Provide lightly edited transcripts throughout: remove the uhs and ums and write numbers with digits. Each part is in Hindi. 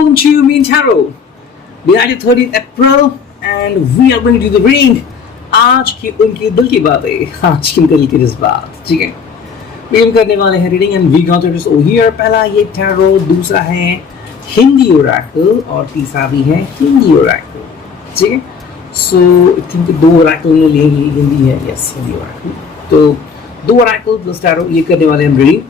welcome to me and Tarot. We are the 30th April and we are going to do the reading. आज की उनकी दिल की बातें, आज की उनके दिल की जज्बात, ठीक है। हम करने वाले हैं reading and we got it over here. पहला ये टैरो, दूसरा है हिंदी ओरेकल और तीसरा भी है हिंदी ओरेकल, ठीक है। सो आई थिंक दो ओरेकल ने लिए, हिंदी है, यस हिंदी ओरेकल। तो दो ओरेकल प्लस टैरो ये करने वाले हम रीडिंग।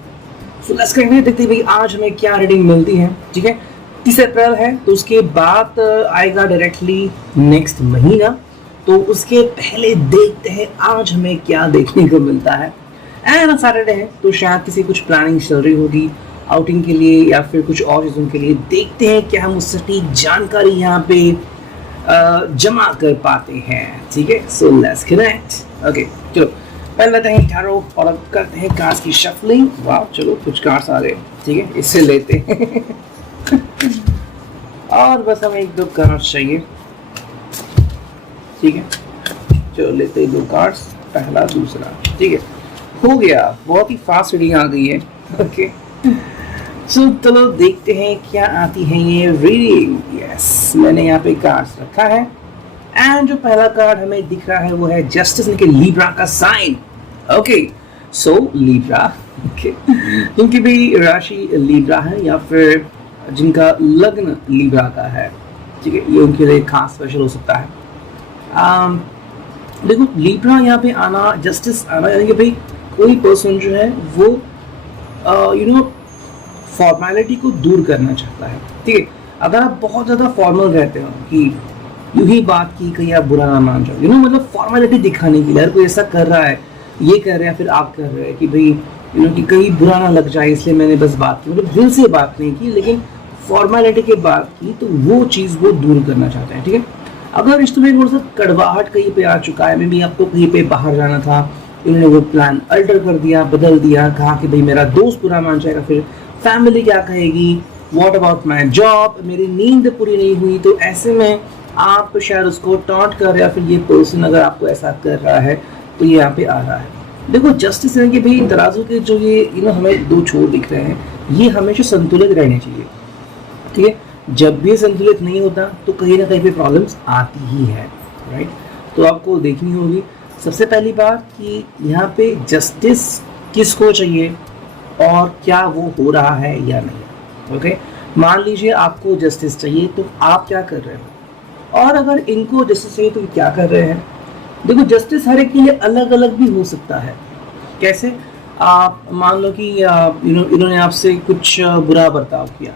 सो लेट्स करके देखते हैं भाई आज हमें क्या रीडिंग मिलती है, ठीक है। 30 अप्रैल है तो उसके बाद आएगा डायरेक्टली नेक्स्ट महीना, तो उसके पहले देखते हैं आज हमें क्या देखने को मिलता है। एंड सैटरडे है तो शायद किसी कुछ प्लानिंग चल रही होगी आउटिंग के लिए या फिर कुछ और चीज़ों के लिए। देखते हैं क्या हम उससे सटीक जानकारी यहाँ पे जमा कर पाते हैं, ठीक है। So let's connect. ओके चलो पहले लेते हैं टैरो और अब करते हैं कार्ड्स की शफलिंग। वाह चलो कुछ कार्ड्स आ गए, ठीक है, इससे लेते हैं और बस हमें एक दो कार्ड्स चाहिए, ठीक है। चलो लेते हैं दो कार्ड्स, पहला दूसरा, ठीक है, हो गया। बहुत ही फास्ट रीडिंग आ गई है। ओके सो चलो देखते हैं क्या आती है ये रीडिंग। यस मैंने यहाँ पे कार्ड्स रखा है एंड जो पहला कार्ड हमें दिख रहा है वो है जस्टिस, यानी कि लीब्रा का साइन। ओके सो लीब्रा, ओके, जिनकी भी राशि लीब्रा है या फिर जिनका लग्न लीब्रा का है, ठीक है, ये उनके लिए खास स्पेशल हो सकता है। देखो लीब्रा यहाँ पे आना, जस्टिस आना, यानी कि भाई कोई पर्सन जो है वो फॉर्मेलिटी को दूर करना चाहता है, ठीक है। अगर आप बहुत ज़्यादा फॉर्मल रहते हो कि यूं ही बात की कहीं आप बुरा ना मान जाओ, मतलब फॉर्मेलिटी दिखाने के लिए हर कोई ऐसा कर रहा है, ये कर रहे हैं फिर आप कर रहे हैं कि भाई कि कहीं बुरा ना लग जाए इसलिए मैंने बस बात की, मतलब दिल से बात नहीं की लेकिन फॉर्मेलिटी के बात की, तो वो चीज़ वो दूर करना चाहते हैं, ठीक है। अगर रिश्ते में थोड़ा सा कड़वाहट कहीं पे आ चुका है, मे भी आपको कहीं पे बाहर जाना था, इन्होंने वो प्लान अल्टर कर दिया, बदल दिया, कहा कि भाई मेरा दोस्त बुरा मान जाएगा, फिर फैमिली क्या कहेगी, व्हाट अबाउट माई जॉब, मेरी नींद पूरी नहीं हुई, तो ऐसे में आप शायद उसको टॉन्ट कर रहे हैं या फिर ये पर्सन अगर आपको ऐसा कर रहा है तो ये यहाँ पे आ रहा है। देखो जस्टिस है कि भाई तराजू के जो ये हमें दो छोर दिख रहे हैं, ये हमेशा संतुलित रहने चाहिए, ठीक है। जब भी संतुलित नहीं होता तो कहीं ना कहीं पे प्रॉब्लम्स आती ही है, राइट। तो आपको देखनी होगी सबसे पहली बात कि यहाँ पे जस्टिस किसको चाहिए और क्या वो हो रहा है या नहीं। ओके मान लीजिए आपको जस्टिस चाहिए तो आप क्या कर रहे हो, और अगर इनको जस्टिस चाहिए तो क्या कर रहे हैं। देखो जस्टिस हर एक के लिए अलग अलग भी हो सकता है। कैसे, आप मान लो कि इन्होंने आपसे कुछ बुरा बर्ताव किया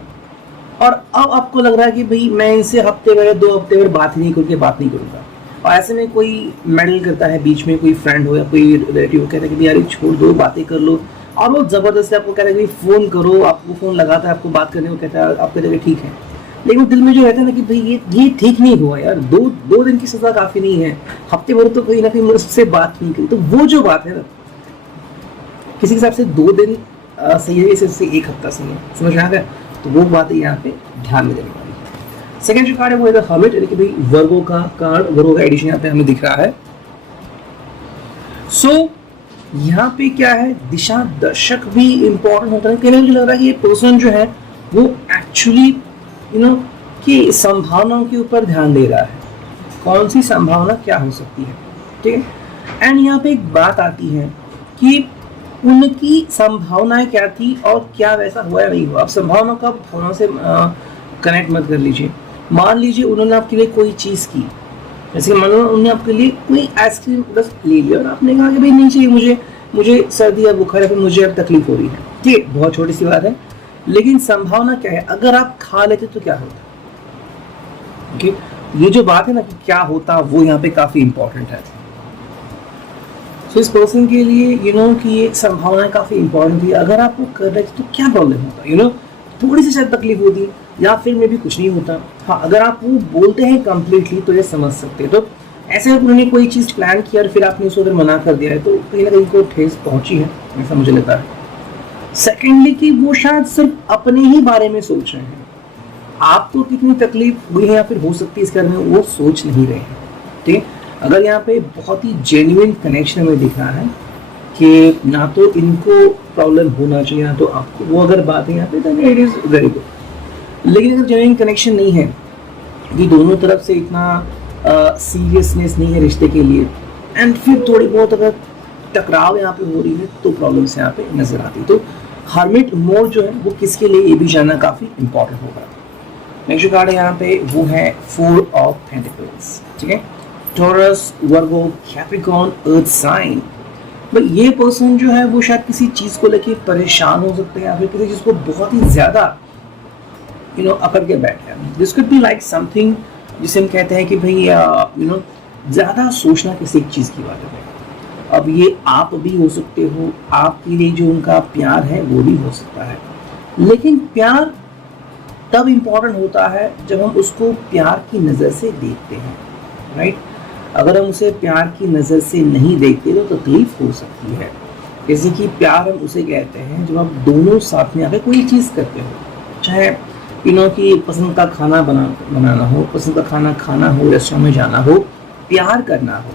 और अब आपको लग रहा है कि भाई मैं इनसे हफ्ते भर 2 हफ्ते भर बात नहीं करूँगा, और ऐसे में कोई मेडल करता है बीच में, कोई फ्रेंड हो या कोई रिलेटिव कहता है कि यार छोड़ दो, बातें कर लो, और वो ज़बरदस्ती आपको कहता है कि फ़ोन करो, आपको फ़ोन लगाता है, आपको बात करने को कहता है, आप कहते हैं ठीक है, लेकिन दिल में जो रहता है ना कि भाई ये ठीक नहीं हुआ यार, दो दिन की सज़ा काफ़ी नहीं है, हफ्ते भर तो कहीं ना कहीं मुझसे बात नहीं करी, तो वो जो बात है ना किसी के हिसाब से 2 दिन सही है, इससे 1 हफ्ता सही है, समझ में आ गया। तो वो बातें यहाँ पे ध्यान में देने वाली है। सेकेंड जो कार्ड है वो है द हर्मिट, यानी कि भाई वर्गो का कार्ड, वर्गो का एडिशन यहाँ पे हमें दिख रहा है। सो यहाँ पे क्या है, दिशा दर्शक भी इम्पोर्टेंट होता है। कहने मुझे लग रहा है कि ये पर्सन जो है वो एक्चुअली कि संभावनाओं के ऊपर ध्यान दे रहा है, कौन सी संभावना क्या हो सकती है, ठीक है। एंड यहाँ पे एक बात आती है कि उनकी संभावनाएं क्या थी और क्या वैसा हुआ या नहीं हुआ। अब संभावना का भावना से कनेक्ट मत कर लीजिए। मान लीजिए उन्होंने आपके लिए कोई चीज़ की, जैसे मान लो उन्होंने आपके लिए कोई आइसक्रीम बस ले लिया और आपने कहा कि भाई नहीं चाहिए मुझे सर्दी या बुखार है, फिर मुझे अब तकलीफ हो रही है, ठीक है, बहुत छोटी सी बात है, लेकिन संभावना क्या है, अगर आप खा लेते तो क्या होता। ओके ये जो बात है ना कि क्या होता, वो यहाँ पे काफ़ी इंपॉर्टेंट है। तो इस पर्सन के लिए कि ये संभावनाएं काफ़ी इंपॉर्टेंट थी। अगर आप वो कर रहे थे तो क्या प्रॉब्लम होता, थोड़ी सी शायद तकलीफ होती या फिर में भी कुछ नहीं होता। हाँ अगर आप वो बोलते हैं कंप्लीटली तो ये समझ सकते हैं। तो ऐसे अगर उन्होंने कोई चीज़ प्लान किया और फिर आपने उसको अगर मना कर दिया है तो कहीं ना कहीं को ठेस पहुंची है, ऐसा मुझे लगता है। सेकेंडली कि वो शायद सिर्फ अपने ही बारे में सोच रहे हैं, आपको कितनी तकलीफ हुई है या फिर हो सकती है इसके बारे में वो सोच नहीं रहे हैं, ठीक है। अगर यहाँ पे बहुत ही जेन्युइन कनेक्शन हमें दिख रहा है कि ना तो इनको प्रॉब्लम होना चाहिए ना तो आपको, वो अगर बात है यहाँ पे then it is very good. लेकिन अगर जेन्युइन कनेक्शन नहीं है, कि दोनों तरफ से इतना सीरियसनेस नहीं है रिश्ते के लिए, एंड फिर थोड़ी बहुत अगर टकराव यहाँ पे हो रही है तो प्रॉब्लम्स यहाँ पे नजर आती है। तो हर्मिट मोड जो है वो किसके लिए, ये भी जानना काफ़ी इंपॉर्टेंट होगा। नेक्स्ट कार्ड है यहाँ पे वो है 4 ऑफ पेंटिकल्स, ठीक है। टॉरस, वर्गो, कैप्रिकॉर्न, अर्थ साइन। भाई ये पर्सन जो है वो शायद किसी चीज़ को लेके परेशान हो सकते हैं, या फिर किसी चीज़ को बहुत ही ज़्यादा अकड़ के बैठे हैं। This could be like something जिसे हम कहते हैं कि भाई ज़्यादा सोचना किसी एक चीज़ की बात है। अब ये आप भी हो सकते हो, आपके लिए जो उनका प्यार है वो भी हो सकता है, लेकिन प्यार तब इम्पोर्टेंट होता है जब हम उसको प्यार की नज़र से देखते हैं, राइट। अगर हम उसे प्यार की नज़र से नहीं देखते तो तकलीफ हो सकती है। जैसे कि प्यार हम उसे कहते हैं जब आप दोनों साथ में आकर कोई चीज़ करते हो, चाहे कि पसंद का खाना बनाना हो, पसंद का खाना खाना हो, रेस्टोरेंट में जाना हो, प्यार करना हो,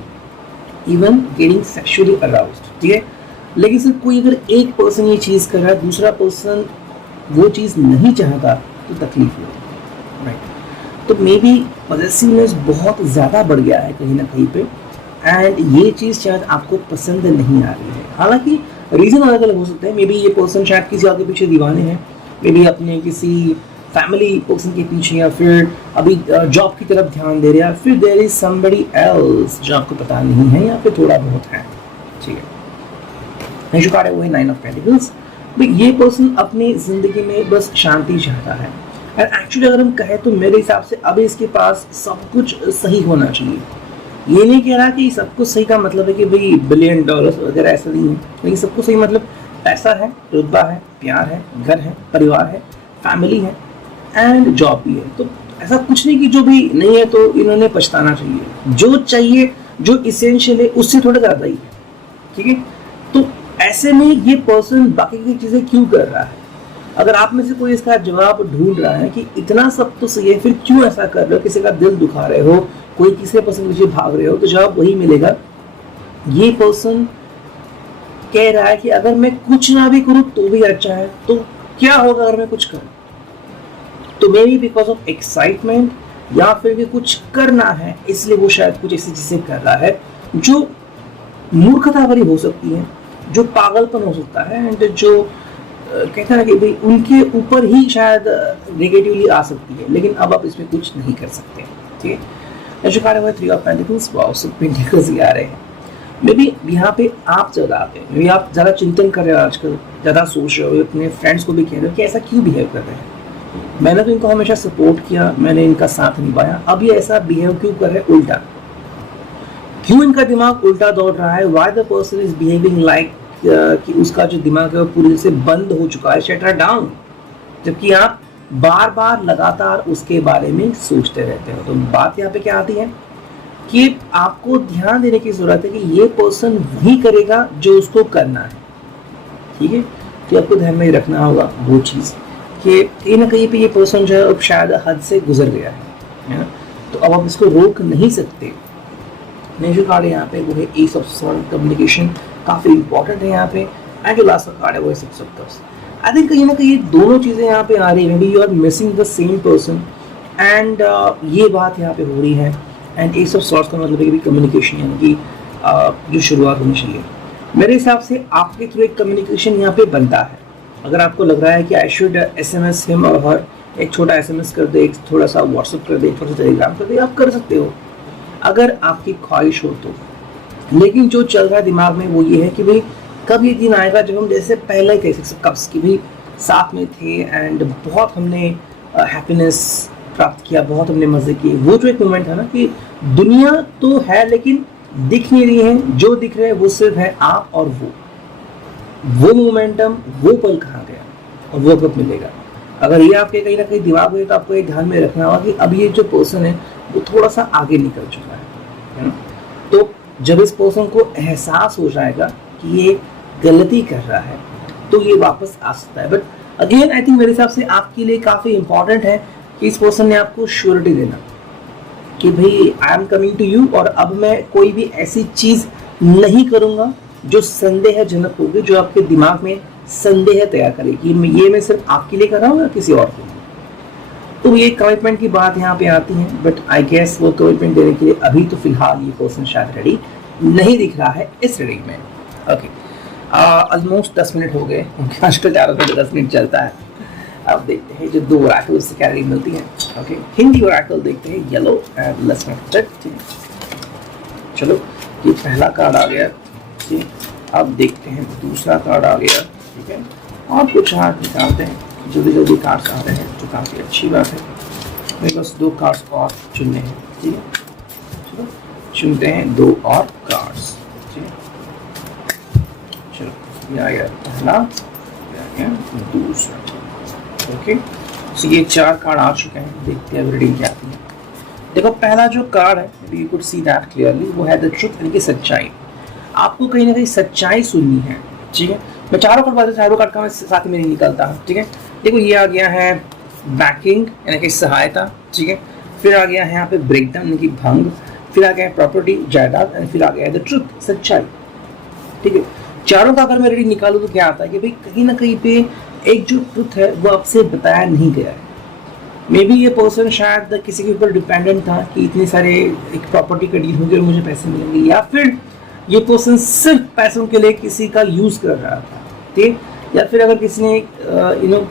इवन गेटिंग सेक्सुअली अराउज्ड, ठीक है। लेकिन सिर्फ कोई अगर एक पर्सन ये चीज़ कर रहा है, दूसरा पर्सन वो चीज़ नहीं चाहता तो तकलीफ होगी, राइट। तो मे बी पॉजेसिवनेस बहुत ज़्यादा बढ़ गया है कहीं ना कहीं पे, एंड ये चीज़ शायद आपको पसंद नहीं आ रही है। हालांकि रीज़न अलग अलग हो सकते हैं। मे बी ये पर्सन शायद किसी और के पीछे दीवाने हैं, मे बी अपने किसी फैमिली पर्सन के पीछे, या फिर अभी जॉब की तरफ ध्यान दे रहे हैं, फिर देयर इज समबडी एल्स जो आपको पता नहीं है, या फिर थोड़ा बहुत है, ठीक है। नेक्स्ट कार्ड है वो है 9 ऑफ पेंटिकल्स। ये पर्सन अपनी जिंदगी में बस शांति चाहता है, एंड एक्चुअली अगर हम कहें तो मेरे हिसाब से अभी इसके पास सब कुछ सही होना चाहिए। ये नहीं कह रहा कि सब कुछ सही का मतलब है कि भाई $1 बिलियन वगैरह, ऐसा नहीं है, लेकिन सब कुछ सही मतलब पैसा है, रुतबा है, प्यार है, घर है, परिवार है, फैमिली है एंड जॉब भी है। तो ऐसा कुछ नहीं कि जो भी नहीं है तो इन्होंने पछताना चाहिए। जो चाहिए, जो इसेंशियल है, उससे थोड़ा ज़्यादा ही है, ठीक है। तो ऐसे में ये पर्सन बाकी की चीज़ें क्यों कर रहा है? अगर आप में से कोई इसका जवाब ढूंढ रहा है कि इतना सब तो सही है, फिर क्यों ऐसा कर रहे हो, किसी का दिल दुखा रहे हो, कोई किसी पर्सन के पीछे भाग रहे हो, तो जवाब वही मिलेगा। ये पर्सन कह रहा है कि अगर मैं कुछ ना भी करूँ तो भी अच्छा है, तो क्या होगा अगर मैं कुछ करूँ? तो may be because of excitement, या फिर भी कुछ करना है इसलिए वो शायद कुछ ऐसी चीजें कर रहा है जो मूर्खता भरी हो सकती है, जो पागलपन हो सकता है, एंड जो कहता है कि भाई उनके ऊपर ही शायद नेगेटिवली आ सकती है, लेकिन अब आप इसमें कुछ नहीं कर सकते, ठीक है। नेक्स्ट कार्ड है 3 ऑफ पेंटिकल्स। वाओ, सब पेंटिकल्स ही आ रहे हैं। मे बी यहाँ पे आप ज़्यादा आते हैं, मे बी आप ज़्यादा चिंतन कर रहे हो आजकल, ज़्यादा सोच रहे हो, अपने फ्रेंड्स को भी कह रहे हो कि ऐसा क्यों बिहेव कर रहे हैं। मैंने तो इनको हमेशा सपोर्ट किया, मैंने इनका साथ निभाया, अब ये ऐसा बिहेव क्यों कर रहे हैं उल्टा? क्यों इनका दिमाग उल्टा दौड़ रहा है? Why the person is behaving like कि उसका जो दिमाग है वो पूरी से बंद हो चुका है, शटर डाउन, जबकि आप बार बार लगातार उसके बारे में सोचते रहते हो। तो बात यहाँ पे क्या आती है कि आपको ध्यान देने की जरूरत है कि ये पर्सन वही करेगा जो उसको करना है, ठीक है। तो आपको ध्यान में रखना होगा वो चीज़ कि कहीं ना कहीं पे ये पर्सन जो है अब शायद हद से गुजर गया है ना, तो अब आप इसको रोक नहीं सकते। नेक्स्ट कार्ड है यहाँ पे वो है एस ऑफ सॉर्ड, कम्युनिकेशन काफ़ी इंपॉर्टेंट है यहाँ पे, एंड जो लास्ट कार्ड है वो है 6 ऑफ कप्स। आई थिंक कहीं ना कहीं दोनों चीज़ें यहाँ पे आ रही है, may be you are missing the same person, and ये बात यहाँ पे हो रही है। एंड एस ऑफ सॉर्ड्स का मतलब है कि कम्युनिकेशन, यानी कि जो शुरुआत होनी चाहिए। मेरे हिसाब से आपके थ्रू एक कम्युनिकेशन यहाँ पे बनता है। अगर आपको लग रहा है कि आई शुड SMS हिम और हर, एक छोटा SMS कर दे, एक थोड़ा सा व्हाट्सअप कर दे, एक थोड़ा सा टेलीग्राम कर दे, आप कर सकते हो अगर आपकी ख्वाहिश हो तो। लेकिन जो चल रहा है दिमाग में वो ये है कि भाई कब ये दिन आएगा जब हम जैसे पहले थे कब्स की भी साथ में थे, एंड बहुत हमने हैप्पीनेस प्राप्त किया, बहुत हमने मज़े किए। वो जो एक मोमेंट था ना कि दुनिया तो है लेकिन दिख नहीं रही है, जो दिख रहे हैं वो सिर्फ है आप और वो मोमेंटम, वो पल कहाँ गया और वो कब मिलेगा? अगर ये आपके कहीं ना कहीं दिमाग में, तो आपको ये ध्यान में रखना होगा कि अब ये जो पर्सन है वो थोड़ा सा आगे निकल चुका है ना। तो जब इस पर्सन को एहसास हो जाएगा कि ये गलती कर रहा है तो ये वापस आ सकता है। बट अगेन आई थिंक मेरे हिसाब से आपके लिए काफ़ी इंपॉर्टेंट है कि इस पर्सन ने आपको श्योरिटी देना कि भाई I am coming to you, और अब मैं कोई भी ऐसी चीज़ नहीं करूँगा जो संदेहजनक होगी, जो आपके दिमाग में संदेह तैयार करेगी। ये मैं सिर्फ आपके लिए कर रहा हूँ या किसी और के लिए। तो ये कमिटमेंट की बात यहाँ पे आती है, बट आई गेस वो कमिटमेंट देने के लिए अभी तो फिलहाल ये पर्सन शायद रेडी नहीं दिख रहा है इस रीडिंग में। ओके, ऑलमोस्ट 10 मिनट हो गए, आजकल ज़्यादा से 10 मिनट चलता है। अब देखते हैं जो 2 ओरेकल से क्या रीडिंग मिलती है। ओके, हिंदी ओरेकल देखते हैं, yellow and let's make it. चलो, ये पहला कार्ड आ गया, ठीक। अब देखते हैं दूसरा कार्ड आ गया, ठीक है। और कुछ हाथ निकालते हैं, जल्दी जल्दी कार्ड्स आ रहे हैं, जो काफ़ी अच्छी बात है। मेरे पास 2 कार्ड्स और चुनने हैं, ठीक है। चलो चुनते हैं 2 और कार्ड्स, ठीक है। चलो, ये आ गया पहला, ये आ गया दूसरा। ओके, सो ये 4 कार्ड आ चुके हैं। देखते हैं रीडिंग क्या आती है। देखो, पहला जो कार्ड है, you could see that clearly, वो है द ट्रुथ, यानी कि सच्चाई। आपको कहीं ना कहीं सच्चाई सुननी है, ठीक है। मैं चारों कार्ड बातें, चारों कार्ड का मैं साथ में नहीं निकलता हूँ, ठीक है। देखो, ये आ गया है बैकिंग, यानी कि सहायता, ठीक है। फिर आ गया है यहाँ पे ब्रेकडाउन, यानी कि भंग। फिर आ गया है प्रॉपर्टी, जायदाद, एंड फिर आ गया है द ट्रुथ, सच्चाई, ठीक है। चारों का अगर मैं रीडिंग निकालूँ तो क्या आता है कि भाई कहीं ना कहीं पे एक जो ट्रुथ है वो आपसे बताया नहीं गया है। मे बी ये पर्सन शायद किसी के ऊपर डिपेंडेंट था कि इतने सारे एक प्रॉपर्टी का डील होगी और मुझे पैसे मिलेंगे, या फिर ये पर्सन सिर्फ पैसों के लिए किसी का यूज़ कर रहा था, ठीक। या फिर अगर किसी ने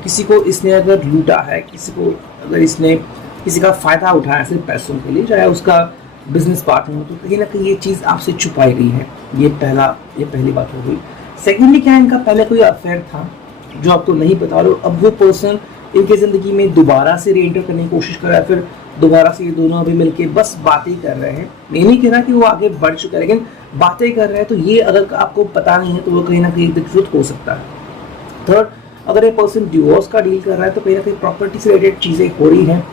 किसी को इसने अगर लूटा है, किसी को अगर इसने किसी का फ़ायदा उठाया सिर्फ पैसों के लिए, चाहे उसका बिजनेस पार्टनर हो, तो कहीं ना कहीं ये चीज़ आपसे छुपाई गई है। ये पहली बात हो गई। सेकेंडली, क्या इनका पहले कोई अफेयर था जो आपको नहीं पता, और अब वो पर्सन इनके ज़िंदगी में दोबारा से रीएंटर करने की कोशिश कर रहा है, फिर दोबारा से ये दोनों अभी मिलके बस बातें कर रहे हैं। मैं नहीं कह रहा कि वो आगे बढ़ चुका है, लेकिन बातें कर रहे हैं। तो ये अगर आपको पता नहीं है तो वो कहीं ना कहीं द ट्रुथ हो सकता है। थर्ड, अगर ये पर्सन डिवोर्स का डील कर रहा है तो कहीं ना कहीं प्रॉपर्टी से रिलेटेड चीज़ें हो रही हैं,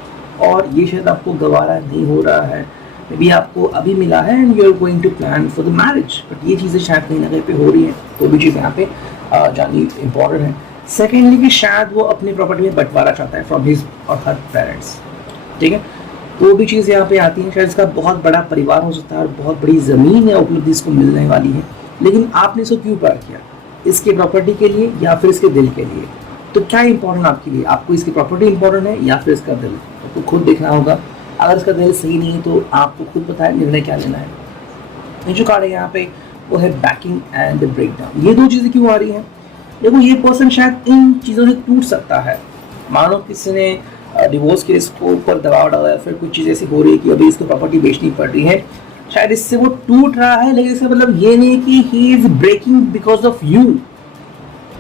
और ये शायद आपको गवारा नहीं हो रहा है। मे बी आपको अभी मिला है and you are going to plan for the marriage, but ये चीज़ें शायद कहीं ना कहीं पे हो रही हैं। तो भी चीज़ यहाँ पे जाननी इम्पॉर्टेंट है। सेकेंडली, कि शायद वो अपनी प्रॉपर्टी में बंटवारा चाहता है फ्रॉम हिज और हर पेरेंट्स, ठीक है। तो वो भी चीज़ यहाँ पे आती है। शायद इसका बहुत बड़ा परिवार हो सकता है और बहुत बड़ी ज़मीन या उपलब्धि इसको मिलने वाली है, लेकिन आपने इसको क्यों पार किया? इसके प्रॉपर्टी के लिए या फिर इसके दिल के लिए? तो क्या इंपॉर्टेंट आपके लिए? आपको इसकी प्रॉपर्टी इंपॉर्टेंट है या फिर इसका दिल? आपको खुद देखना होगा। अगर इसका दिल सही नहीं है तो आपको खुद पता है निर्णय क्या लेना है। ये जो कार्ड है यहाँ पे वो है बैकिंग एंड ब्रेकडाउन। ये 2 चीज़ें क्यों आ रही हैं? देखो, ये पर्सन शायद इन चीज़ों से टूट सकता है। मानो किसी ने डिवोर्स के इसको ऊपर दबाव डाला है, फिर कुछ चीज़ ऐसी हो रही है कि अभी इसको प्रॉपर्टी बेचनी पड़ रही है, शायद इससे वो टूट रहा है। लेकिन इसका मतलब ये नहीं कि he is breaking because of you.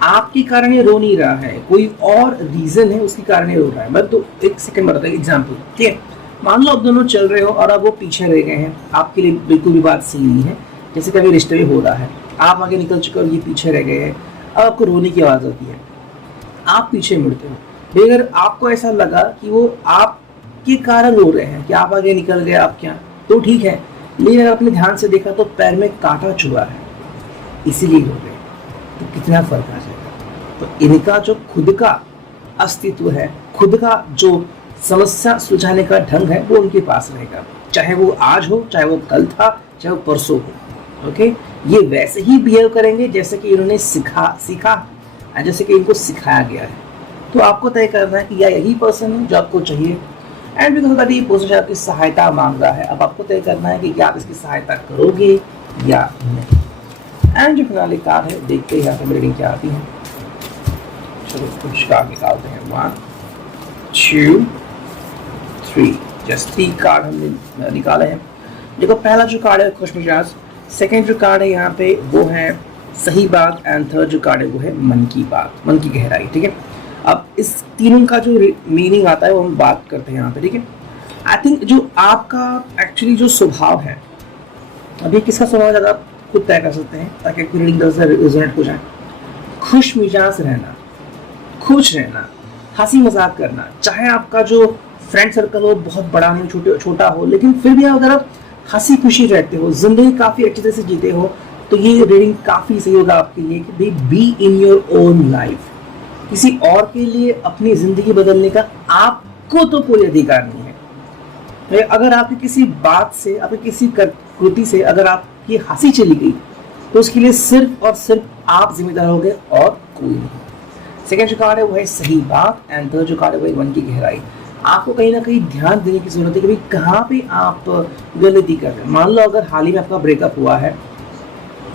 आपके कारण ये रो नहीं रहा है, कोई और रीज़न है उसके कारण ये रो रहा है। मैं तो एक सेकंड बताता हूँ एग्जाम्पल, ठीक है। मान लो आप दोनों चल रहे हो और अब वो पीछे रह गए हैं, आपके लिए बिल्कुल भी बात सही नहीं है। जैसे कभी रिश्ते में हो रहा है, आप आगे निकल चुके और ये पीछे रह गए हैं, अब आपको रोने की आवाज़ आती है, आप पीछे मुड़ते हो। अगर आपको ऐसा लगा कि वो आपके कारण रो रहे हैं कि आप आगे निकल गए, आप क्या, तो ठीक है। लेकिन अगर आपने ध्यान से देखा तो पैर में कांटा चुभा है, इसीलिए रो रहे, तो कितना फर्क आ जाएगा। तो इनका जो खुद का अस्तित्व है, खुद का जो समस्या सुलझाने का ढंग है, वो उनके पास रहेगा, चाहे वो आज हो, चाहे वो कल था, चाहे वो परसों हो। ओके, ये वैसे ही बिहेव करेंगे जैसे कि इन्होंने सीखा, जैसे कि इनको सिखाया गया है। तो आपको तय करना है कि या यही पर्सन है जो आपको चाहिए, एंड बिकॉज दैट ये पर्सन आपकी सहायता मांग रहा है। अब आपको तय करना है कि क्या आप इसकी सहायता करोगे या नहीं। एंड जो फिनाले कार्ड है, देखते हैं यहाँ पे रीडिंग क्या आती है। चलो कुछ कार्ड निकालते हैं। 1 2 3, जस्ट 3 कार्ड हमने निकाले हैं। देखो, पहला जो कार्ड है खुशमिजाज, सेकेंड जो कार्ड है यहाँ पे वो है सही बात, एंड थर्ड जो कार्ड है वो है मन की बात, मन की गहराई, ठीक है। अब इस तीनों का जो मीनिंग आता है वो हम बात करते हैं यहाँ पे, ठीक है। आई थिंक जो आपका एक्चुअली जो स्वभाव है, अभी किसका स्वभाव ज़्यादा खुद तय कर सकते हैं ताकि रीडिंग रिजल्ट हो जाए। खुश मिजाज रहना, खुश रहना, हंसी मजाक करना, चाहे आपका जो फ्रेंड सर्कल हो बहुत बड़ा नहीं छोटा हो, लेकिन फिर भी अगर आप हंसी खुशी रहते हो, जिंदगी काफ़ी अच्छी तरह से जीते हो, तो ये रीडिंग काफ़ी सही होगा आपके लिए कि भाई be in your own life. किसी और के लिए अपनी ज़िंदगी बदलने का आपको तो कोई अधिकार नहीं है। अगर आपकी किसी बात से, आपकी किसी कृति से अगर आपकी हंसी चली गई तो उसके लिए सिर्फ और सिर्फ आप जिम्मेदार हो गए और कोई नहीं। सेकेंड जो कार्ड है वो है सही बात, एंड थर्ड जो कार्ड है वो है मन की गहराई। आपको कहीं ना कहीं ध्यान देने की जरूरत है कि भाई कहाँ पे आप गलती कर रहे हैं। मान लो अगर हाल ही में आपका ब्रेकअप हुआ है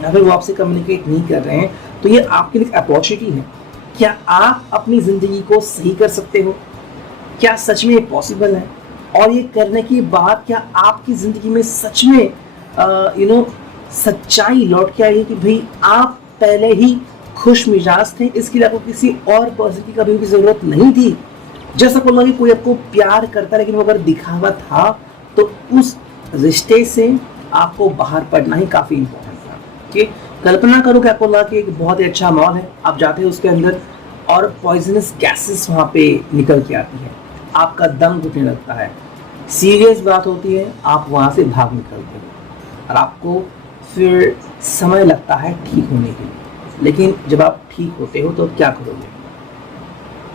या फिर वो आपसे कम्युनिकेट नहीं कर रहे हैं, तो ये आपके लिए अपॉर्चुनिटी है। क्या आप अपनी ज़िंदगी को सही कर सकते हो? क्या सच में ये पॉसिबल है? और ये करने के बाद क्या आपकी ज़िंदगी में सच में सच्चाई लौट के आई कि भाई आप पहले ही खुश मिजाज थे, इसके लिए आपको किसी और पर्सन की कभी भी ज़रूरत नहीं थी? जैसा बोला कि कोई आपको प्यार करता लेकिन वो अगर दिखावा था, तो उस रिश्ते से आपको बाहर पड़ना ही काफ़ी इम्पोर्टेंट था। कि कल्पना करो कि आपको लगा कि एक बहुत ही अच्छा मॉल है, आप जाते हो उसके अंदर और पॉइजनस गैसेस वहाँ पे निकल के आती है, आपका दम घुटने लगता है, सीरियस बात होती है, आप वहाँ से भाग निकलते हो और आपको फिर समय लगता है ठीक होने के लिए। लेकिन जब आप ठीक होते हो तो क्या करोगे?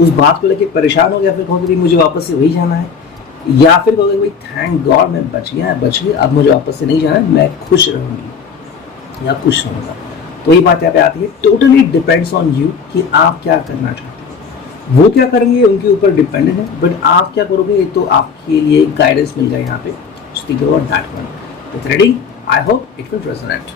उस बात को लेकर परेशान हो गया, फिर कहोगे भाई मुझे वापस से वही जाना है, या फिर कहोगे भाई थैंक गॉड मैं बच गया, अब मुझे वापस से नहीं जाना है, मैं खुश रहूँगी या खुश रहूँगा। तो ये बात यहाँ पे आती है, टोटली डिपेंड्स ऑन यू कि आप क्या करना चाहते हो। वो क्या करेंगे उनके ऊपर डिपेंडेंट है, बट आप क्या करोगे ये तो आपके लिए गाइडेंस मिल गया यहाँ पे। Speak about that one with ready. I hope it will resonate.